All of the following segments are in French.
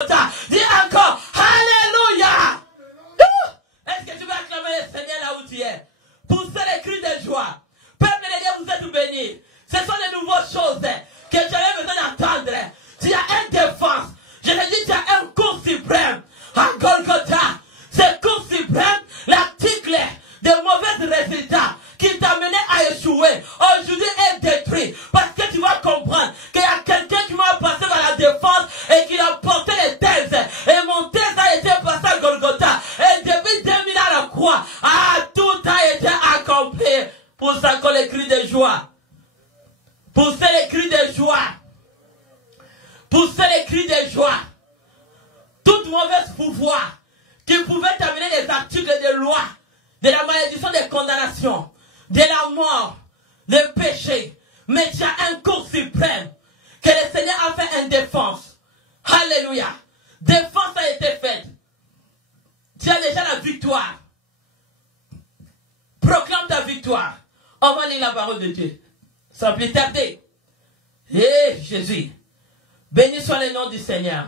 Dis encore, Alléluia. Est-ce que tu veux acclamer le Seigneur là où tu es? Poussez les cris de joie. Peuple de Dieu, vous êtes bénis. Ce sont les nouvelles choses que tu avais besoin d'entendre. Tu as une défense. Je te dis, tu as un cours suprême à Golgotha. Ce cours suprême, l'article de mauvais résultats qui t'a mené à échouer, aujourd'hui est détruit. Parce que tu vas comprendre qu'il y a quelqu'un qui m'a passé par la défense et qui a porté les thèses. Et mon thèse a été passé à Golgotha. Et depuis 2000 ans à la croix, tout a été accompli. Pour ça qu'on les cris de joie. Poussez les cris de joie. Poussez les cris de joie. Toute mauvaise pouvoir qui pouvait t'amener des articles de loi, de la malédiction, des condamnations, de la mort, des péchés. Mais tu as un cours suprême que le Seigneur a fait en défense. Alléluia. Défense a été faite. Tu as déjà la victoire. Proclame ta victoire. On va lire la parole de Dieu. Sans plus tarder. Jésus. Béni soit le nom du Seigneur.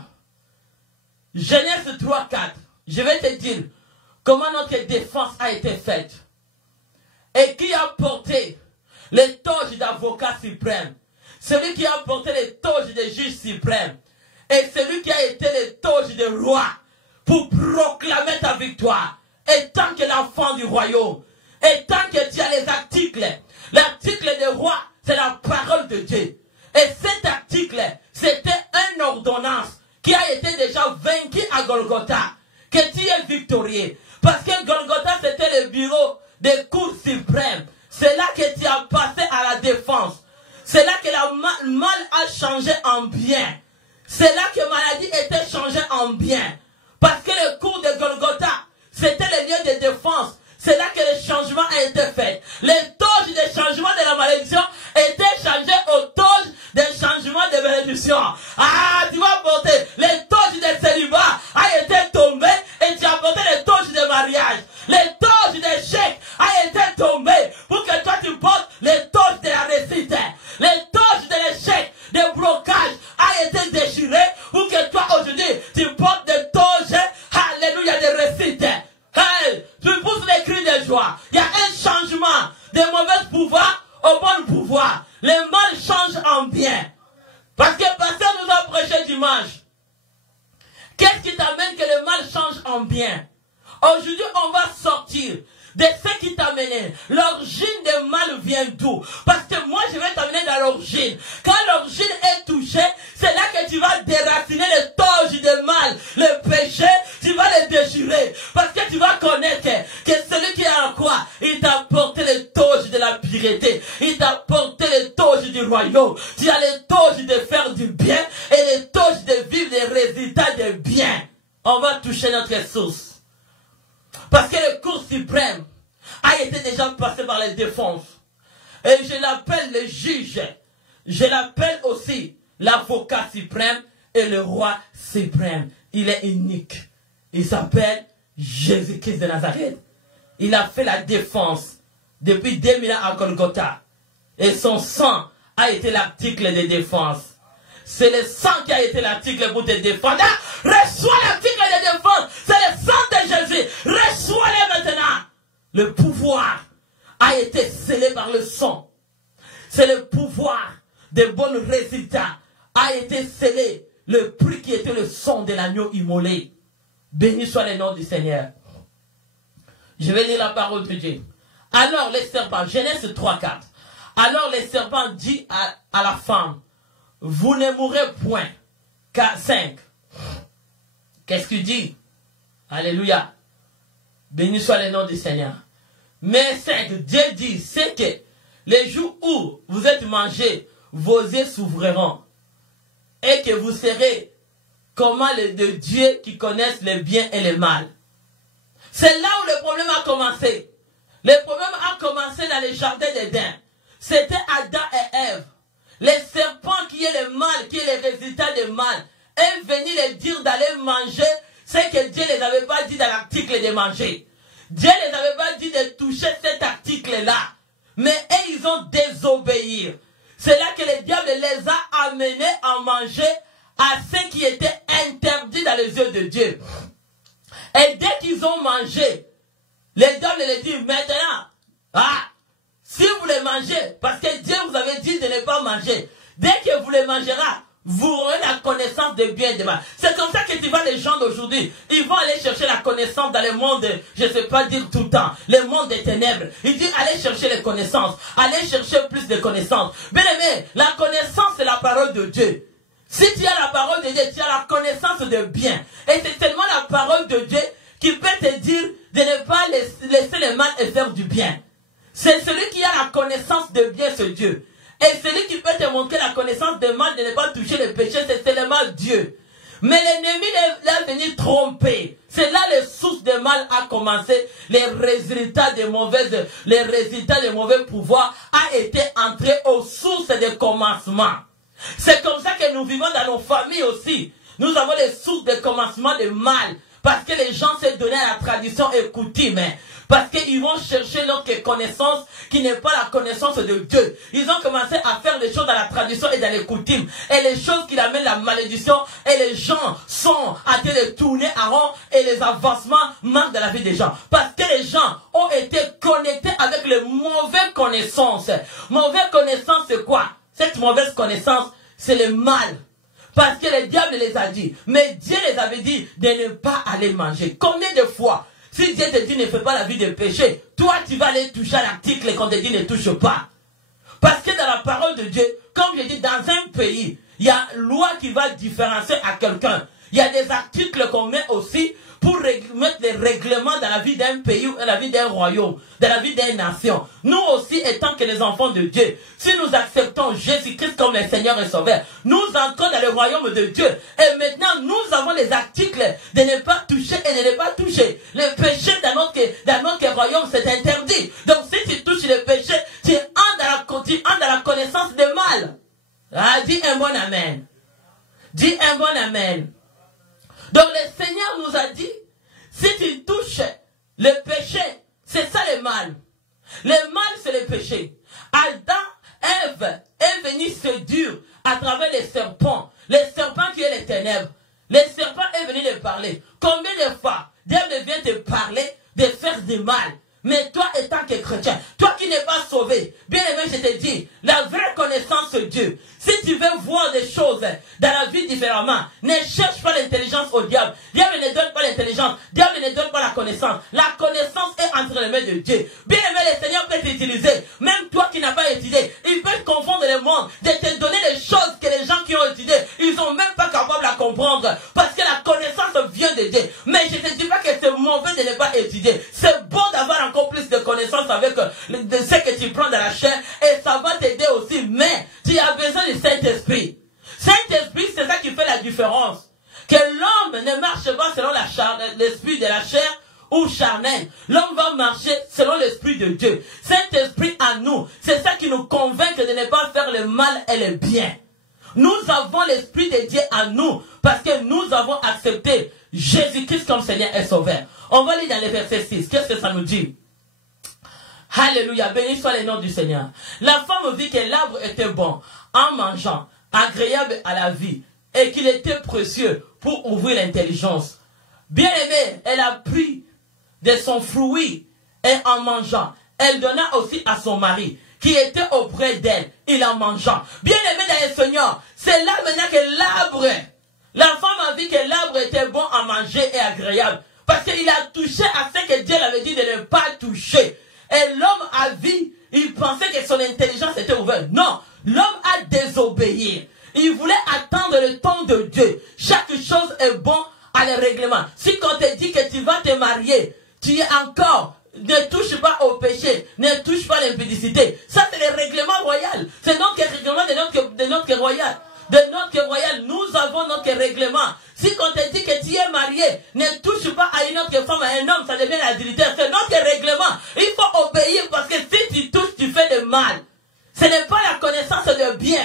Genèse 3, 4. Je vais te dire comment notre défense a été faite. Et qui a porté les toges d'avocat suprême. Celui qui a porté les toges de juge suprême. Et celui qui a été les toges de roi. Pour proclamer ta victoire. Et tant que l'enfant du royaume. Et tant que tu as les articles. L'article de roi, c'est la parole de Dieu. Et cet article, c'était une ordonnance qui a été déjà vaincue à Golgotha. Que tu es victorieux. Parce que Golgotha, c'était le bureau des cours suprêmes. C'est là que tu as passé à la défense. C'est là que le mal a changé en bien. C'est là que la maladie était changée en bien. Parce que le cours de Golgotha, c'était le lieu de défense. C'est là que le changement a été fait. Les toges de changement de la malédiction étaient changés aux toges de changement de bénédiction. Tu vas porter les toges de célibat a été tombé et tu as porté les toges de mariage. Les toges d'échec a été tombé pour que toi tu portes les toges de la réussite. Les toges de l'échec, de blocage a été déchiré pour que toi aujourd'hui tu portes des toges, alléluia, de réussite. Hey, tu pousses les cris de joie. Il y a un changement de mauvais pouvoir au bon pouvoir. Le mal change en bien. Parce que pasteur nous a prêché dimanche. Qu'est-ce qui t'amène que le mal change en bien? Aujourd'hui, on va sortir de ce qui t'a mené. L'origine du mal vient d'où? Parce que moi, je vais t'amener dans l'origine. Quand l'origine est touchée, c'est là que tu vas déraciner les toges de mal, le péché, tu vas les déchirer. Parce que tu vas connaître que celui qui est en quoi, il t'a porté les toges de la pureté. Il t'a porté les toges du royaume. Tu as les toges de faire du bien et les toges de vivre les résultats de bien. On va toucher notre source. Parce que le cours suprême a été déjà passé par les défenses. Et je l'appelle le juge. Je l'appelle aussi l'avocat suprême et le roi suprême. Il est unique. Il s'appelle Jésus-Christ de Nazareth. Il a fait la défense depuis 2000 ans à Golgotha. Et son sang a été l'article de défense. C'est le sang qui a été l'article pour te défendre. Reçois l'article de défense. C'est le sang de Jésus. Reçois-le maintenant. Le pouvoir a été scellé par le sang. C'est le pouvoir des bons résultats a été scellé. Le prix qui était le sang de l'agneau immolé. Béni soit le nom du Seigneur. Je vais lire la parole de Dieu. Alors les serpents, Genèse 3, 4. Alors les serpents dit à la femme, vous ne mourrez point. 5. Qu'est-ce qu'il dit? Alléluia. Béni soit le nom du Seigneur. Mais 5. Dieu dit, c'est que les jours où vous êtes mangés, vos yeux s'ouvriront. Et que vous serez comme les de Dieu qui connaissent le bien et le mal. C'est là où le problème a commencé. Le problème a commencé dans le jardin d'Éden. C'était Adam et Ève. Les serpents qui est le mal, qui est le résultat du mal, est venu les dire d'aller manger ce que Dieu ne les avait pas dit dans l'article de manger. Dieu ne les avait pas dit de toucher cet article-là. Mais eux, ils ont désobéi. C'est là que le diable les a amenés à manger à ce qui était interdit dans les yeux de Dieu. Et dès qu'ils ont mangé, les diables les disent maintenant, si vous les mangez, parce que Dieu vous avait dit de ne pas manger, dès que vous les mangerez, vous aurez la connaissance de bien et de mal. C'est comme ça que tu vois les gens d'aujourd'hui. Ils vont aller chercher la connaissance dans le monde, je ne sais pas dire tout le temps, le monde des ténèbres. Ils disent allez chercher les connaissances, allez chercher plus de connaissances. Bien aimé, la connaissance c'est la parole de Dieu. Si tu as la parole de Dieu, tu as la connaissance de bien. Et c'est seulement la parole de Dieu qui peut te dire de ne pas laisser le mal et faire du bien. C'est celui qui a la connaissance de bien, ce Dieu. Et celui qui peut te montrer la connaissance de mal, de ne pas toucher le péché, c'est seulement Dieu. Mais l'ennemi l'a venu tromper. C'est là les sources de mal a commencé. Les résultats de mauvais pouvoirs a été entré aux sources des commencements. C'est comme ça que nous vivons dans nos familles aussi. Nous avons les sources de commencement de mal. Parce que les gens se donnaient à la tradition et coutume. Parce qu'ils vont chercher notre connaissance qui n'est pas la connaissance de Dieu. Ils ont commencé à faire des choses dans la tradition et dans les coutumes. Et les choses qui amènent la malédiction. Et les gens sont à de tourner à rond. Et les avancements manquent dans la vie des gens. Parce que les gens ont été connectés avec les mauvaises connaissances. Mauvaise connaissance, c'est quoi? Cette mauvaise connaissance, c'est le mal. Parce que le diable les a dit. Mais Dieu les avait dit de ne pas aller manger. Combien de fois, si Dieu te dit ne fais pas la vie de péché, toi tu vas aller toucher à l'article qu'on te dit ne touche pas. Parce que dans la parole de Dieu, comme je dis, dans un pays, il y a une loi qui va différencier à quelqu'un. Il y a des articles qu'on met aussi pour mettre les règlements dans la vie d'un pays ou dans la vie d'un royaume, dans la vie d'une nation. Nous aussi, étant que les enfants de Dieu, si nous acceptons Jésus-Christ comme le Seigneur et Sauveur, nous entrons dans le royaume de Dieu. Et maintenant, nous avons les articles de ne pas toucher et de ne pas toucher. Le péché dans notre royaume, c'est interdit. Donc si tu touches le péché, tu entres dans la connaissance de mal. Dis un bon amen. Dis un bon amen. Donc le Seigneur nous a dit, si tu touches le péché, c'est ça le mal. Le mal, c'est le péché. Adam, Ève est venu séduire à travers les serpents qui est les ténèbres. Les serpents est venu de parler. Combien de fois Dieu vient te parler de faire du mal? Mais toi, étant que chrétien, toi qui n'es pas sauvé, bien aimé, je te dis, la vraie connaissance de Dieu, si tu veux voir des choses dans la vie différemment, ne cherche pas l'intelligence au diable. Diable ne donne pas l'intelligence, diable ne donne pas la connaissance. La connaissance est entre les mains de Dieu. Bien aimé, le Seigneur peut t'utiliser. Même toi qui n'as pas étudié, il peut confondre le monde, de te donner des choses que les gens qui ont étudié, ils sont même pas capables de comprendre. Parce que la connaissance vient de Dieu. Mais je ne te dis pas que c'est mauvais de ne pas étudier. C'est bon d'avoir encore plus de connaissances avec de ce que tu prends dans la chair et ça va t'aider aussi, mais tu as besoin du Saint-Esprit. Saint-Esprit, c'est ça qui fait la différence. Que l'homme ne marche pas selon l'esprit de la chair ou charnel. L'homme va marcher selon l'esprit de Dieu. Saint-Esprit à nous, c'est ça qui nous convainc de ne pas faire le mal et le bien. Nous avons l'esprit de Dieu à nous parce que nous avons accepté Jésus-Christ comme Seigneur et Sauveur. On va lire dans le verset 6. Qu'est-ce que ça nous dit? Alléluia, béni soit le nom du Seigneur. La femme vit que l'arbre était bon en mangeant, agréable à la vie, et qu'il était précieux pour ouvrir l'intelligence. Bien aimée, elle a pris de son fruit et en mangeant, elle donna aussi à son mari, qui était auprès d'elle, il en mangeant. Bien aimé dans le Seigneur, c'est là maintenant que l'arbre, la femme a vu que l'arbre était bon à manger et agréable, parce qu'il a touché à ce que Dieu l'avait dit de ne pas toucher. Et l'homme a vu, il pensait que son intelligence était ouverte. Non, l'homme a désobéi. Il voulait attendre le temps de Dieu. Chaque chose est bon à le règlement. Si quand on te dit que tu vas te marier, tu es encore, ne touche pas au péché, ne touche pas à l'impudicité. Ça c'est le règlement royal. C'est donc le règlement de notre royal. De notre royal, nous avons notre règlement. Si quand on te dit que tu es marié, ne touche pas à une autre femme, à un homme, ça devient adultère. C'est notre règlement. Il faut obéir parce que si tu touches, tu fais le mal. Ce n'est pas la connaissance de bien.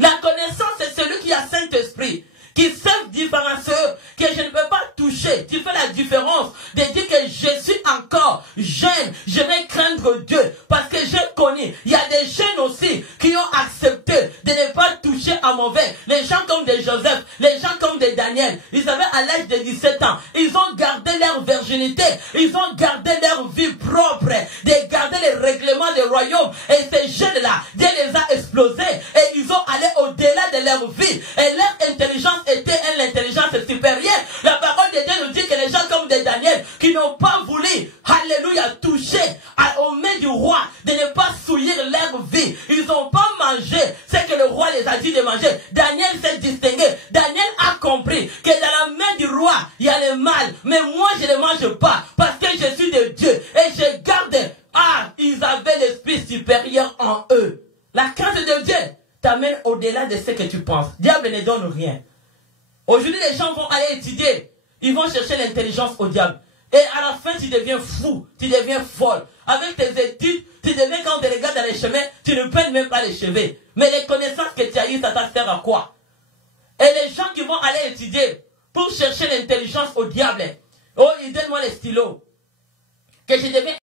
La connaissance, c'est celui qui a Saint-Esprit, qui sait différencier, que je ne peux pas toucher. Tu fais la différence de dire que je suis encore jeune, je vais craindre Dieu. Parce que j'ai connu, il y a des jeunes aussi qui ont accepté de ne pas toucher à mauvais. Les gens comme des Joseph, les l'âge de 17 ans, ils ont gardé leur virginité, ils ont gardé leur vie propre, de garder les règlements des royaumes. Et ces jeunes-là, Dieu les a explosés et ils ont allé au-delà de leur vie. Et leur intelligence était une intelligence supérieure. La parole de Dieu nous dit que les gens comme des Daniel, qui n'ont pas voulu, alléluia, toucher aux mains du roi, de ne pas souiller leur vie. Ils n'ont pas mangé ce que le roi les a dit de manger. Daniel s'est distingué. Daniel a compris que dans la main du roi, il y a le mal. Mais moi, je ne mange pas parce que je suis de Dieu. Et je garde. Ah, ils avaient l'esprit supérieur en eux. La crainte de Dieu t'amène au-delà de ce que tu penses. Diable ne donne rien. Aujourd'hui, les gens vont aller étudier. Ils vont chercher l'intelligence au diable. Et à la fin, tu deviens fou. Tu deviens folle. Avec tes études, tu deviens, quand tu regardes dans les chemins, tu ne peines même pas les cheveux. Mais les connaissances que tu as eues, ça t'a servi à quoi? Et les gens qui vont aller étudier pour chercher l'intelligence au diable. Oh, ils donnent-moi les stylos. Que je deviens